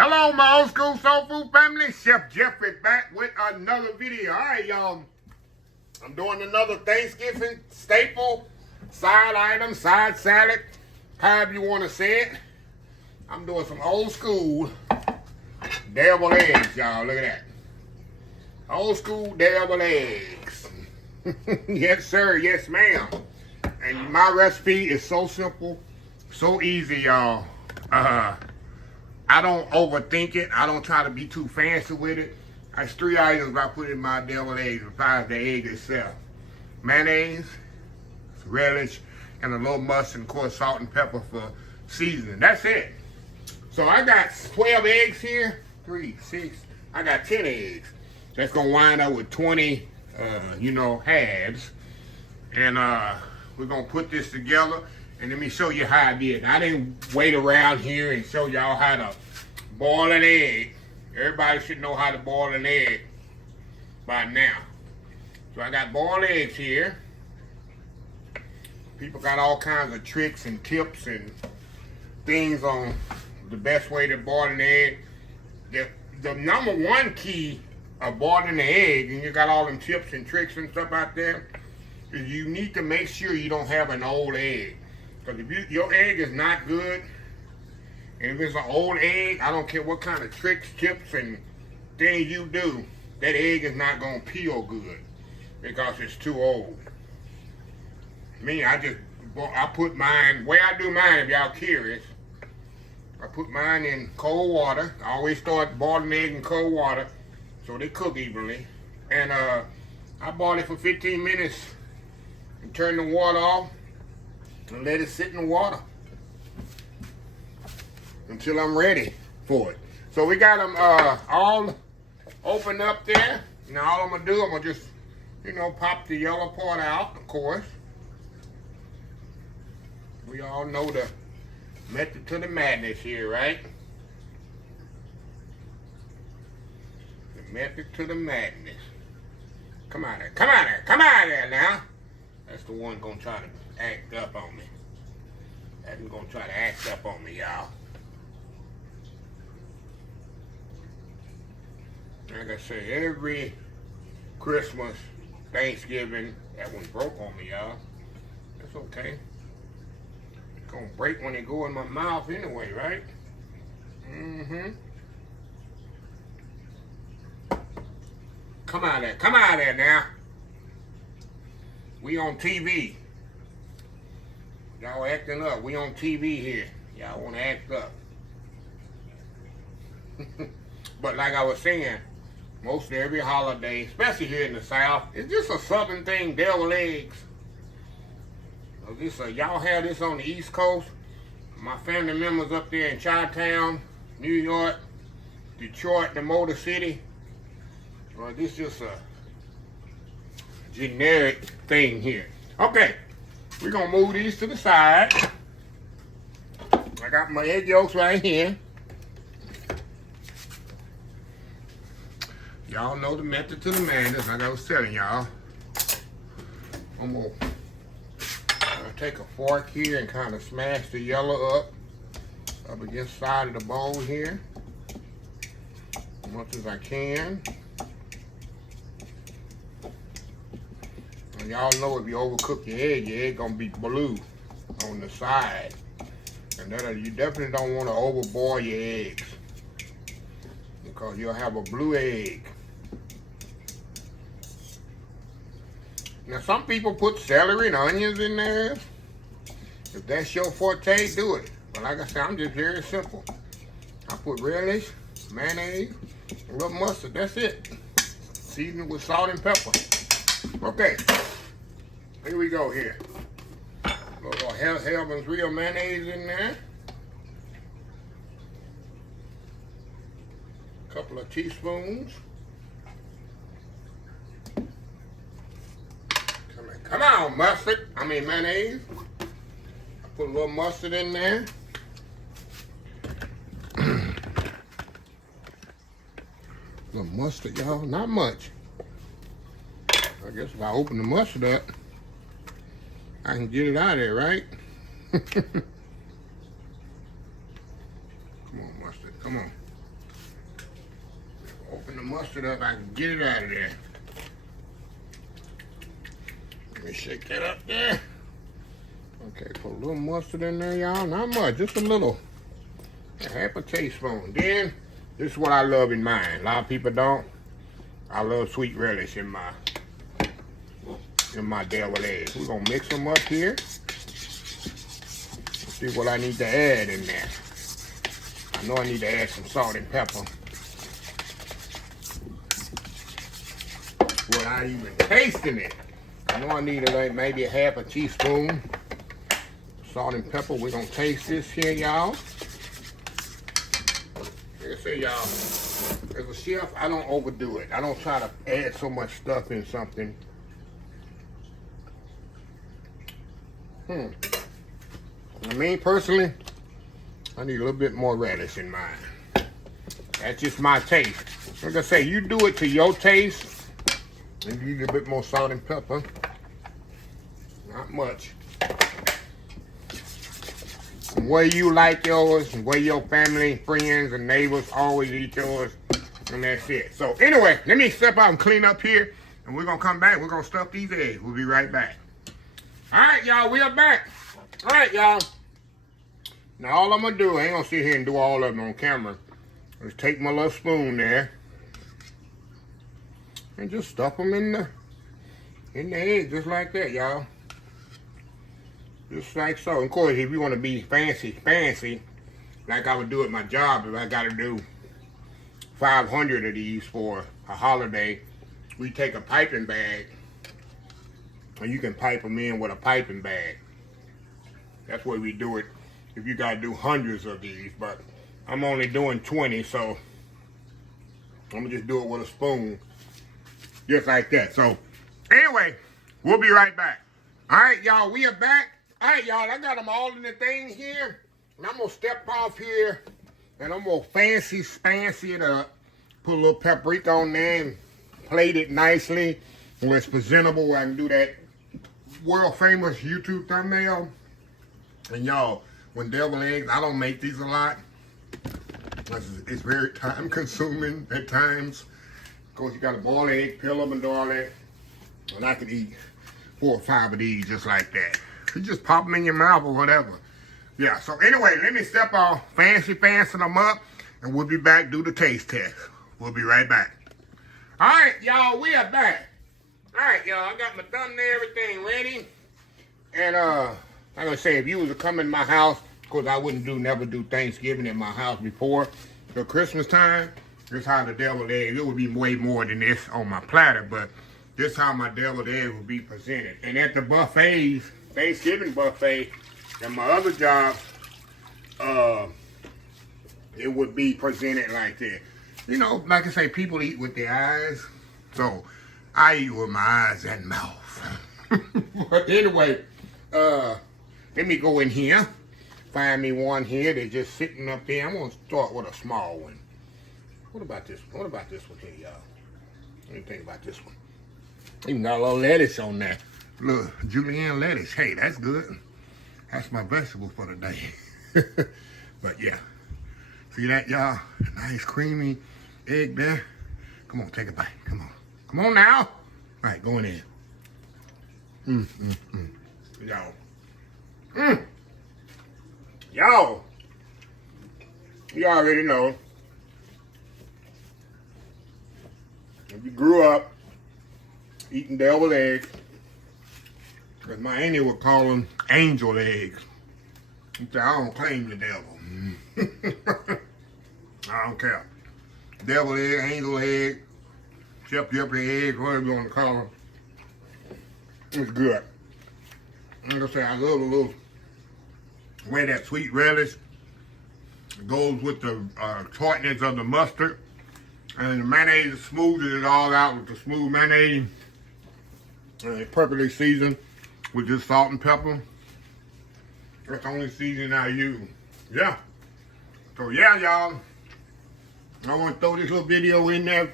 Hello, my old school soul food family. Chef Jeffrey back with another video. All right, y'all. I'm doing another Thanksgiving staple side item, side salad, however you want to say it. I'm doing some old school deviled eggs, y'all. Look at that. Old school deviled eggs. Yes, sir. Yes, ma'am. And my recipe is so simple, so easy, y'all. I don't overthink it. I don't try to be too fancy with it. There's 3 items I put in my deviled eggs besides the egg itself. Mayonnaise, relish, and a little mustard, and of course salt and pepper for seasoning. That's it. So I got 12 eggs here. 3, 6. I got 10 eggs. That's gonna wind up with 20, halves. And we're gonna put this together. And let me show you how I did. I didn't wait around here and show y'all how to boil an egg. Everybody should know how to boil an egg by now. So I got boiled eggs here. People got all kinds of tricks and tips and things on the best way to boil an egg. The number one key of boiling the egg, and you got all them tips and tricks and stuff out there, is you need to make sure you don't have an old egg. Because if your egg is not good, and if it's an old egg, I don't care what kind of tricks, tips, and things you do, that egg is not going to peel good because it's too old. Me, I put mine, the way I do mine, if y'all curious, I put mine in cold water. I always start boiling egg in cold water so they cook evenly. And I boil it for 15 minutes and turn the water off and let it sit in the water until I'm ready for it. So we got them all opened up there. Now all I'm gonna do, I'm gonna just, pop the yellow part out, of course. We all know the method to the madness here, right? The method to the madness. Come on there, come on there, come on there now. That's the one gonna try to act up on me. That's gonna try to act up on me, y'all. Like I say, every Christmas, Thanksgiving, that one broke on me, y'all. That's okay. It's gonna break when it go in my mouth anyway, right? Come out there now. We on TV. Y'all acting up. We on TV here. Y'all wanna act up. But like I was saying, most every holiday, especially here in the South, it's just a Southern thing, deviled eggs. Y'all have this on the East Coast. My family members up there in Chi-Town, New York, Detroit, the Motor City. Well, this is just a generic thing here. Okay, we're gonna move these to the side. I got my egg yolks right here. Y'all know the method to the madness, like I was telling y'all. I'm gonna take a fork here and kind of smash the yellow up against the side of the bowl here, as much as I can. And y'all know if you overcook your egg gonna be blue on the side. And you definitely don't want to overboil your eggs, because you'll have a blue egg. Now some people put celery and onions in there. If that's your forte, do it. But like I said, I'm just very simple. I put relish, mayonnaise, a little mustard. That's it. Seasoned with salt and pepper. Okay, here we go here. A little Heaven's Real mayonnaise in there. A couple of teaspoons. Come on, mayonnaise. I put a little mustard in there. A little mustard, y'all, not much. I guess if I open the mustard up, I can get it out of there, right? Come on, mustard, come on. Open the mustard up, I can get it out of there. Let me shake that up there. Okay, put a little mustard in there, y'all. Not much, just a little. Half a teaspoon. Then, this is what I love in mine. A lot of people don't. I love sweet relish in my deviled eggs. We're gonna mix them up here. See what I need to add in there. I know I need to add some salt and pepper. Without even tasting it. I know I need like maybe a half a teaspoon salt and pepper. We're gonna taste this here, y'all. Like I say, y'all, as a chef, I don't overdo it. I don't try to add so much stuff in something. I mean, personally, I need a little bit more relish in mine. That's just my taste. Like I say, you do it to your taste. And you need a bit more salt and pepper. Not much. The way you like yours, the way your family, friends, and neighbors always eat yours, and that's it. So anyway, let me step out and clean up here, and we're gonna come back. We're gonna stuff these eggs. We'll be right back. All right, y'all, we are back. All right, y'all. Now all I'm gonna do, I ain't gonna sit here and do all of them on camera. Just take my little spoon there and just stuff them in the egg, just like that, y'all. Just like so. Of course, if you want to be fancy, like I would do at my job, if I got to do 500 of these for a holiday, we take a piping bag, and you can pipe them in with a piping bag. That's where we do it if you got to do hundreds of these, but I'm only doing 20, so I'm going to just do it with a spoon, just like that. So, anyway, we'll be right back. All right, y'all, we are back. All right, y'all, I got them all in the thing here, and I'm going to step off here, and I'm going to fancy it up, put a little paprika on there, and plate it nicely, where it's presentable, where I can do that world-famous YouTube thumbnail. And y'all, when deviled eggs, I don't make these a lot. It's very time-consuming at times. Of course, you got to boil the egg, peel them, and do all that. And I could eat 4 or 5 of these just like that. You just pop them in your mouth or whatever. Yeah, so anyway, let me step off, fancy them up, and we'll be back, do the taste test. We'll be right back. All right, y'all, we are back. All right, y'all, I got my thumbnail, everything ready. And, like I say, if you was to come in my house, of course, I wouldn't never do Thanksgiving in my house before the Christmas time. This how the deviled egg, it would be way more than this on my platter, but this how my deviled egg would be presented. And at the buffets, Thanksgiving buffet, and my other jobs, it would be presented like that. You know, like I say, people eat with their eyes, so I eat with my eyes and mouth. But anyway, let me go in here, find me one here that's just sitting up there. I'm gonna start with a small one. What about this one? What about this one here, y'all? What do you think about this one? Even got a little lettuce on there. Little julienne lettuce. Hey, that's good. That's my vegetable for the day. But yeah. See that, y'all? Nice creamy egg there. Come on, take a bite. Come on. Come on now. All right, going in. Y'all. Y'all. You already know. If you grew up eating deviled eggs, because my auntie would call them angel eggs. She said, I don't claim the devil. I don't care. Deviled egg, angel egg, Chef Jeopardy egg, whatever you want to call them. It's good. Like I say, I love a little way that sweet relish goes with the tartness of the mustard. And the mayonnaise smoothes it all out with the smooth mayonnaise. And it's perfectly seasoned with just salt and pepper. That's the only seasoning I use. Yeah. So yeah, y'all. I want to throw this little video in there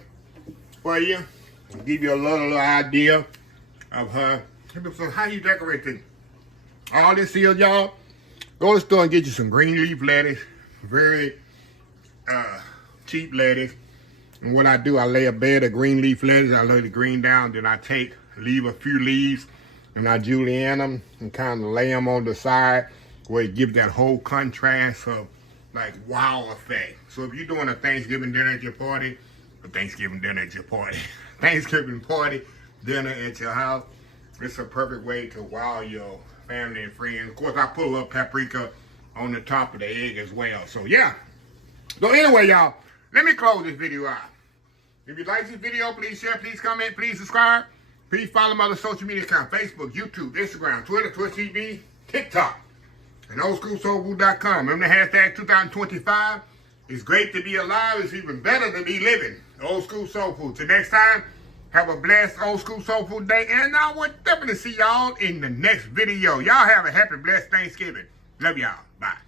for you. And give you a little idea of how you decorate things. All this here, y'all. Go to the store and get you some green leaf lettuce. Very cheap lettuce. And what I do, I lay a bed of green leaf lettuce. I lay the green down. Then I leave a few leaves, and I julienne them and kind of lay them on the side where it gives that whole contrast of like wow effect. So if you're doing a Thanksgiving dinner at your party, Thanksgiving dinner at your party, Thanksgiving party dinner at your house, it's a perfect way to wow your family and friends. Of course, I put a little paprika on the top of the egg as well. So yeah. So anyway, y'all, let me close this video out. If you like this video, please share, please comment, please subscribe. Please follow my other social media accounts: Facebook, YouTube, Instagram, Twitter, Twitch TV, TikTok, and oldschoolsoulfood.com. Remember the hashtag 2025. It's great to be alive. It's even better to be living. Old School Soul Food. Till next time, have a blessed Old School Soul Food day. And I will definitely see y'all in the next video. Y'all have a happy, blessed Thanksgiving. Love y'all. Bye.